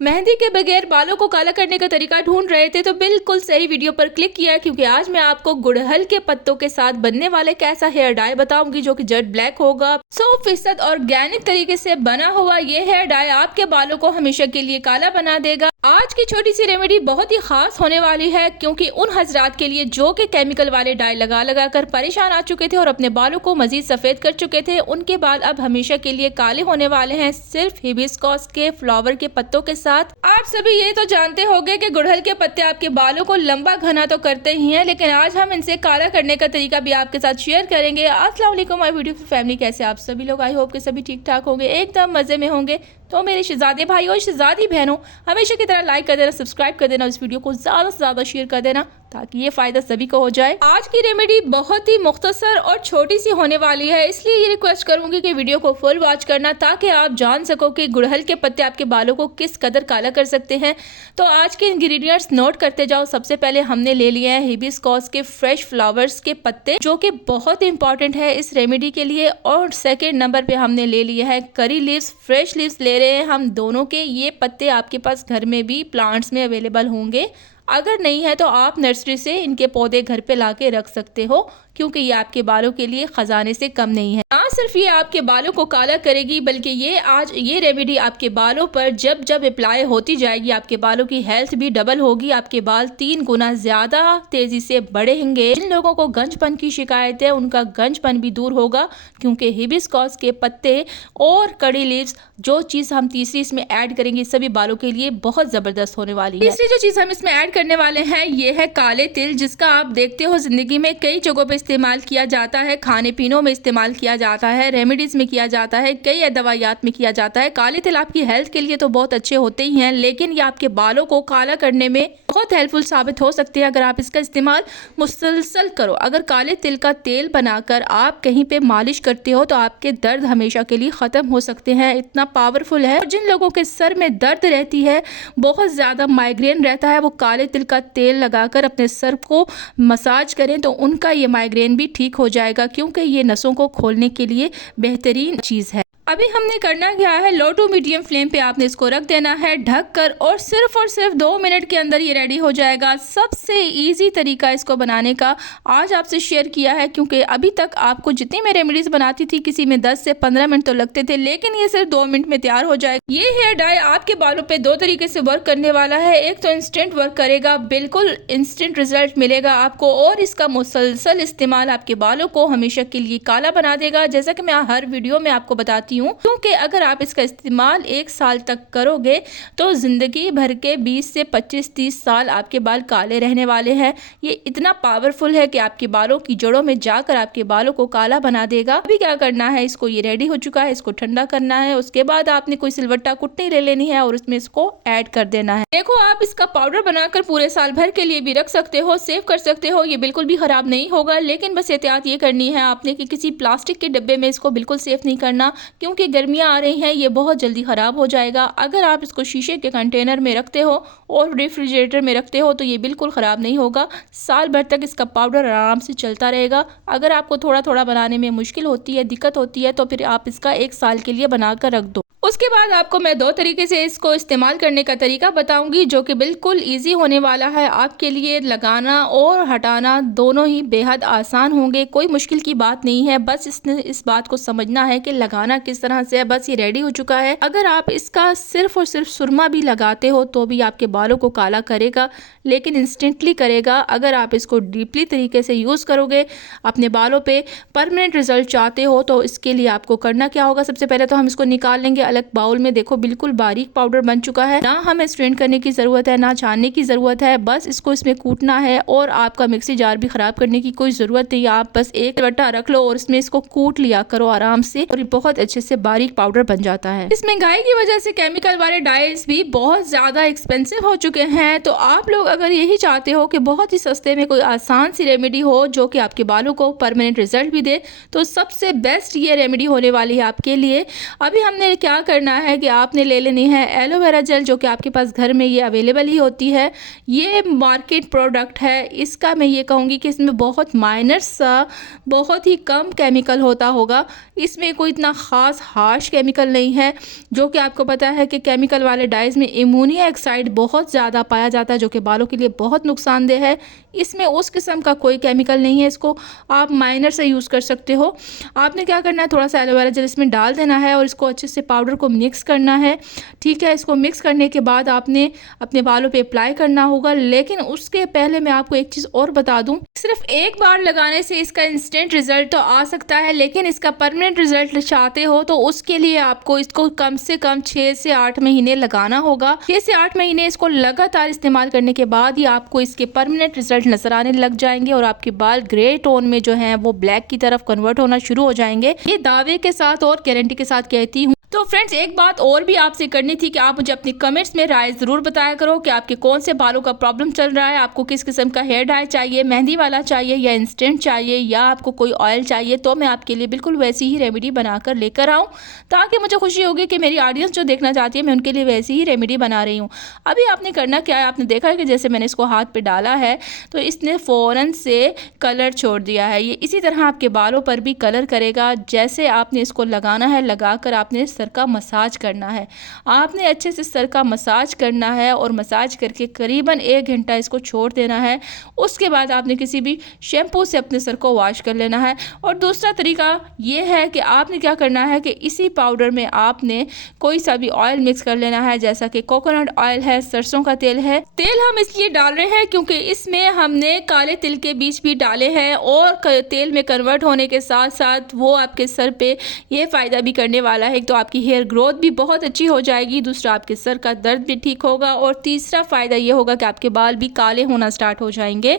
मेहंदी के बगैर बालों को काला करने का तरीका ढूंढ रहे थे तो बिल्कुल सही वीडियो पर क्लिक किया, क्योंकि आज मैं आपको गुड़हल के पत्तों के साथ बनने वाले कैसा हेयर डाई बताऊंगी जो कि जेट ब्लैक होगा। 100% ऑर्गेनिक तरीके से बना हुआ ये हेयर डाई आपके बालों को हमेशा के लिए काला बना देगा। आज की छोटी सी रेमेडी बहुत ही खास होने वाली है, क्योंकि उन हजरात के लिए जो कि केमिकल वाले डाई लगा लगा कर परेशान आ चुके थे और अपने बालों को मजीद सफेद कर चुके थे, उनके बाल अब हमेशा के लिए काले होने वाले हैं सिर्फ हिबिस्कस के फ्लावर के पत्तों के साथ। आप सभी ये तो जानते होंगे कि गुड़हल के पत्ते आपके बालों को लंबा घना तो करते ही हैं, लेकिन आज हम इनसे काला करने का तरीका भी आपके साथ शेयर करेंगे। अस्सलाम वालेकुम माय ब्यूटीफुल फैमिली, कैसे आप सभी लोग? आई होप कि सभी ठीक ठाक होंगे, एकदम मजे में होंगे। तो मेरे शहजादे भाई और शहजादी बहनों, हमेशा की तरह लाइक कर देना, सब्सक्राइब कर देना, इस वीडियो को ज़्यादा से ज़्यादा शेयर कर देना ताकि ये फ़ायदा सभी को हो जाए। आज की रेमेडी बहुत ही मुख्तसर और छोटी सी होने वाली है, इसलिए ये रिक्वेस्ट करूंगी कि वीडियो को फुल वॉच करना ताकि आप जान सको कि गुड़हल के पत्ते आपके बालों को किस कदर काला कर सकते हैं। तो आज के इंग्रेडिएंट्स नोट करते जाओ। सबसे पहले हमने ले लिए हैं हिबिस्कस के फ्रेश फ्लावर्स के पत्ते, जो कि बहुत इंपॉर्टेंट है इस रेमेडी के लिए। और सेकेंड नंबर पे हमने ले लिए है करी लीव्स, फ्रेश लीव्स ले रहे हैं हम दोनों के। ये पत्ते आपके पास घर में भी प्लांट्स में अवेलेबल होंगे, अगर नहीं है तो आप नर्सरी से इनके पौधे घर पे लाके रख सकते हो, क्योंकि ये आपके बालों के लिए खजाने से कम नहीं है। ना सिर्फ ये आपके बालों को काला करेगी, बल्कि ये रेमेडी आपके बालों पर जब जब अप्लाई होती जाएगी आपके बालों की हेल्थ भी डबल होगी, आपके बाल 3 गुना ज्यादा तेजी से बढ़ेंगे। जिन लोगों को गंजपन की शिकायत है उनका गंजपन भी दूर होगा, क्योंकि हिबिस्कस के पत्ते और कड़ी लीव्स, जो चीज़ हम तीसरी इसमें ऐड करेंगे, सभी बालों के लिए बहुत ज़बरदस्त होने वाली है। तीसरी जो चीज़ हम इसमें ऐड करने वाले हैं ये है काले तिल, जिसका आप देखते हो ज़िंदगी में कई जगहों पे इस्तेमाल किया जाता है, खाने पीनों में इस्तेमाल किया जाता है, रेमेडीज़ में किया जाता है, कई दवाइयात में किया जाता है। काले तिल आपकी हेल्थ के लिए तो बहुत अच्छे होते ही हैं, लेकिन ये आपके बालों को काला करने में बहुत हेल्पफुल साबित हो सकते हैं अगर आप इसका इस्तेमाल मुसलसल करो। अगर काले तिल का तेल बनाकर आप कहीं पे मालिश करते हो तो आपके दर्द हमेशा के लिए ख़त्म हो सकते हैं, इतना पावरफुल है। और जिन लोगों के सर में दर्द रहती है, बहुत ज़्यादा माइग्रेन रहता है, वो काले तिल का तेल लगाकर अपने सर को मसाज करें तो उनका ये माइग्रेन भी ठीक हो जाएगा, क्योंकि ये नसों को खोलने के लिए बेहतरीन चीज़ है। अभी हमने करना क्या है, लो टू मीडियम फ्लेम पे आपने इसको रख देना है ढक कर, और सिर्फ 2 मिनट के अंदर ये रेडी हो जाएगा। सबसे इजी तरीका इसको बनाने का आज आपसे शेयर किया है, क्योंकि अभी तक आपको जितनी मैं रेमेडीज बनाती थी किसी में 10 से 15 मिनट तो लगते थे, लेकिन ये सिर्फ 2 मिनट में तैयार हो जाएगा। ये हेयर डाई आपके बालों पे 2 तरीके से वर्क करने वाला है। एक तो इंस्टेंट वर्क करेगा, बिल्कुल इंस्टेंट रिजल्ट मिलेगा आपको, और इसका मुसलसल इस्तेमाल आपके बालों को हमेशा के लिए काला बना देगा, जैसा कि मैं हर वीडियो में आपको बताती हूँ। क्योंकि अगर आप इसका इस्तेमाल 1 साल तक करोगे तो जिंदगी भर के 20 से 25-30 साल आपके बाल काले रहने वाले हैं। ये इतना पावरफुल है कि आपके बालों की जड़ों में जाकर आपके बालों को काला बना देगा। अभी क्या करना है, इसको ये रेडी हो चुका है, इसको ठंडा करना है। उसके बाद आपने कोई सिलवट्टा कुटनी ले लेनी है और उसमें इसको ऐड कर देना है। देखो, आप इसका पाउडर बनाकर पूरे साल भर के लिए भी रख सकते हो, सेव कर सकते हो, ये बिल्कुल भी खराब नहीं होगा। लेकिन बस एहतियात ये करनी है आपने कि किसी प्लास्टिक के डिब्बे में इसको बिल्कुल सेफ नहीं करना, क्योंकि गर्मियाँ आ रही हैं, ये बहुत जल्दी ख़राब हो जाएगा। अगर आप इसको शीशे के कंटेनर में रखते हो और रेफ्रिजरेटर में रखते हो तो ये बिल्कुल ख़राब नहीं होगा, साल भर तक इसका पाउडर आराम से चलता रहेगा। अगर आपको थोड़ा थोड़ा बनाने में मुश्किल होती है, दिक्कत होती है, तो फिर आप इसका 1 साल के लिए बना कर रख दो। उसके बाद आपको मैं 2 तरीके से इसको इस्तेमाल करने का तरीका बताऊंगी, जो कि बिल्कुल इजी होने वाला है आपके लिए। लगाना और हटाना दोनों ही बेहद आसान होंगे, कोई मुश्किल की बात नहीं है। बस इस बात को समझना है कि लगाना किस तरह से है। बस ये रेडी हो चुका है। अगर आप इसका सिर्फ और सिर्फ सुरमा भी लगाते हो तो भी आपके बालों को काला करेगा, लेकिन इंस्टेंटली करेगा। अगर आप इसको डीपली तरीके से यूज़ करोगे, अपने बालों पे परमानेंट रिजल्ट चाहते हो, तो इसके लिए आपको करना क्या होगा, सबसे पहले तो हम इसको निकाल लेंगे अलग बाउल में। देखो, बिल्कुल बारीक पाउडर बन चुका है, ना हमें स्ट्रेन करने की ज़रूरत है ना छानने की ज़रूरत है। बस इसको इसमें कूटना है, और आपका मिक्सी जार भी ख़राब करने की कोई ज़रूरत नहीं। आप बस एक बट्टा रख लो और इसमें इसको कूट लिया करो आराम से, और ये बहुत अच्छे से बारीक पाउडर बन जाता है। इस महंगाई की वजह से केमिकल वाले डाइस भी बहुत ज़्यादा एक्सपेंसिव हो चुके हैं, तो आप लोग अगर यही चाहते हो कि बहुत ही सस्ते में कोई आसान सी रेमेडी हो जो कि आपके बालों को परमानेंट रिजल्ट भी दे, तो सबसे बेस्ट ये रेमेडी होने वाली है आपके लिए। अभी हमने क्या क्या करना है कि आपने ले लेनी है एलोवेरा जेल, जो कि आपके पास घर में ये अवेलेबल ही होती है। ये मार्केट प्रोडक्ट है। इसका मैं ये कहूँगी कि इसमें बहुत माइनर सा, बहुत ही कम केमिकल होता होगा। इसमें कोई इतना ख़ास हार्श केमिकल नहीं है। जो कि आपको पता है कि केमिकल वाले डाइज़ में अमोनिया ऑक्साइड बहुत ज़्यादा पाया जाता है, जो कि बालों के लिए बहुत नुकसानदेह है। इसमें उस किस्म का कोई केमिकल नहीं है। इसको आप माइनर से यूज़ कर सकते हो। आपने क्या करना है, थोड़ा सा एलोवेरा जेल इसमें डाल देना है और इसको अच्छे से पाउडर को मिक्स करना है। ठीक है, इसको मिक्स करने के बाद आपने अपने बालों पे अप्लाई करना होगा। लेकिन उसके पहले मैं आपको एक चीज़ और बता दूं, सिर्फ एक बार लगाने से इसका इंस्टेंट रिजल्ट तो आ सकता है, लेकिन इसका परमानेंट रिजल्ट चाहते हो तो उसके लिए आपको इसको कम से कम 6 से 8 महीने लगाना होगा। 6 से 8 महीने इसको लगातार इस्तेमाल करने के बाद ही आपको इसके परमानेंट रिजल्ट नजर आने लग जाएंगे और आपके बाल ग्रे टोन में जो है वो ब्लैक की तरफ कन्वर्ट होना शुरू हो जाएंगे। ये दावे के साथ और गारंटी के साथ कहती हूँ। तो फ्रेंड्स, एक बात और भी आपसे करनी थी कि आप मुझे अपनी कमेंट्स में राय ज़रूर बताया करो कि आपके कौन से बालों का प्रॉब्लम चल रहा है। आपको किस किस्म का हेयर डाई चाहिए, मेहंदी वाला चाहिए या इंस्टेंट चाहिए, या आपको कोई ऑयल चाहिए, तो मैं आपके लिए बिल्कुल वैसी ही रेमेडी बनाकर लेकर आऊँ, ताकि मुझे खुशी होगी कि मेरी ऑडियंस जो देखना चाहती है मैं उनके लिए वैसी ही रेमेडी बना रही हूँ। अभी आपने करना क्या है, आपने देखा है कि जैसे मैंने इसको हाथ पर डाला है तो इसने फ़ौरन से कलर छोड़ दिया है। ये इसी तरह आपके बालों पर भी कलर करेगा। जैसे आपने इसको लगाना है, लगाकर आपने सर का मसाज करना है। आपने अच्छे से सर का मसाज करना है और मसाज करके करीबन 1 घंटा इसको छोड़ देना है। उसके बाद आपने किसी भी शैम्पू से अपने सर को वॉश कर लेना है। और दूसरा तरीका ये है कि आपने क्या करना है कि इसी पाउडर में आपने कोई सा भी ऑयल मिक्स कर लेना है, जैसा कि कोकोनट ऑयल है, सरसों का तेल है। तेल हम इसलिए डाल रहे हैं क्योंकि इसमें हमने काले तिल के बीज भी डाले हैं और तेल में कन्वर्ट होने के साथ साथ वो आपके सर पे ये फ़ायदा भी करने वाला है। तो आपकी हेयर ग्रोथ भी बहुत अच्छी हो जाएगी, दूसरा आपके सर का दर्द भी ठीक होगा और तीसरा फ़ायदा ये होगा कि आपके बाल भी काले होना स्टार्ट हो जाएंगे।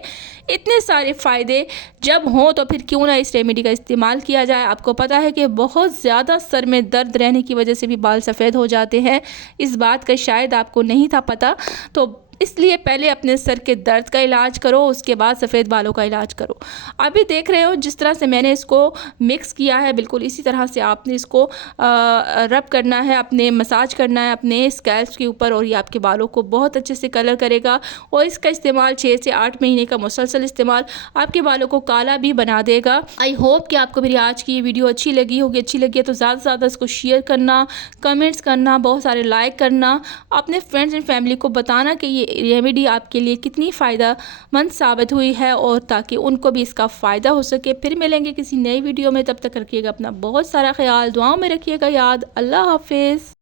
इतने सारे फ़ायदे जब हों तो फिर क्यों ना इस रेमेडी का इस्तेमाल किया जाए। आपको पता है कि बहुत ज़्यादा सर में दर्द रहने की वजह से भी बाल सफ़ेद हो जाते हैं। इस बात का शायद आपको नहीं था पता, तो इसलिए पहले अपने सर के दर्द का इलाज करो, उसके बाद सफ़ेद बालों का इलाज करो। अभी देख रहे हो जिस तरह से मैंने इसको मिक्स किया है, बिल्कुल इसी तरह से आपने इसको रब करना है, अपने मसाज करना है अपने स्कैल्प के ऊपर, और ये आपके बालों को बहुत अच्छे से कलर करेगा। और इसका इस्तेमाल 6 से 8 महीने का मुसलसल इस्तेमाल आपके बालों को काला भी बना देगा। आई होप कि आपको मेरी आज की ये वीडियो अच्छी लगी होगी। अच्छी लगी है तो ज़्यादा से ज़्यादा इसको शेयर करना, कमेंट्स करना, बहुत सारे लाइक करना, अपने फ्रेंड्स एंड फैमिली को बताना कि ये रेमेडी आपके लिए कितनी फ़ायदेमंद साबित हुई है, और ताकि उनको भी इसका फ़ायदा हो सके। फिर मिलेंगे किसी नई वीडियो में, तब तक रखिएगा अपना बहुत सारा ख्याल, दुआओं में रखिएगा याद। अल्लाह हाफिज़।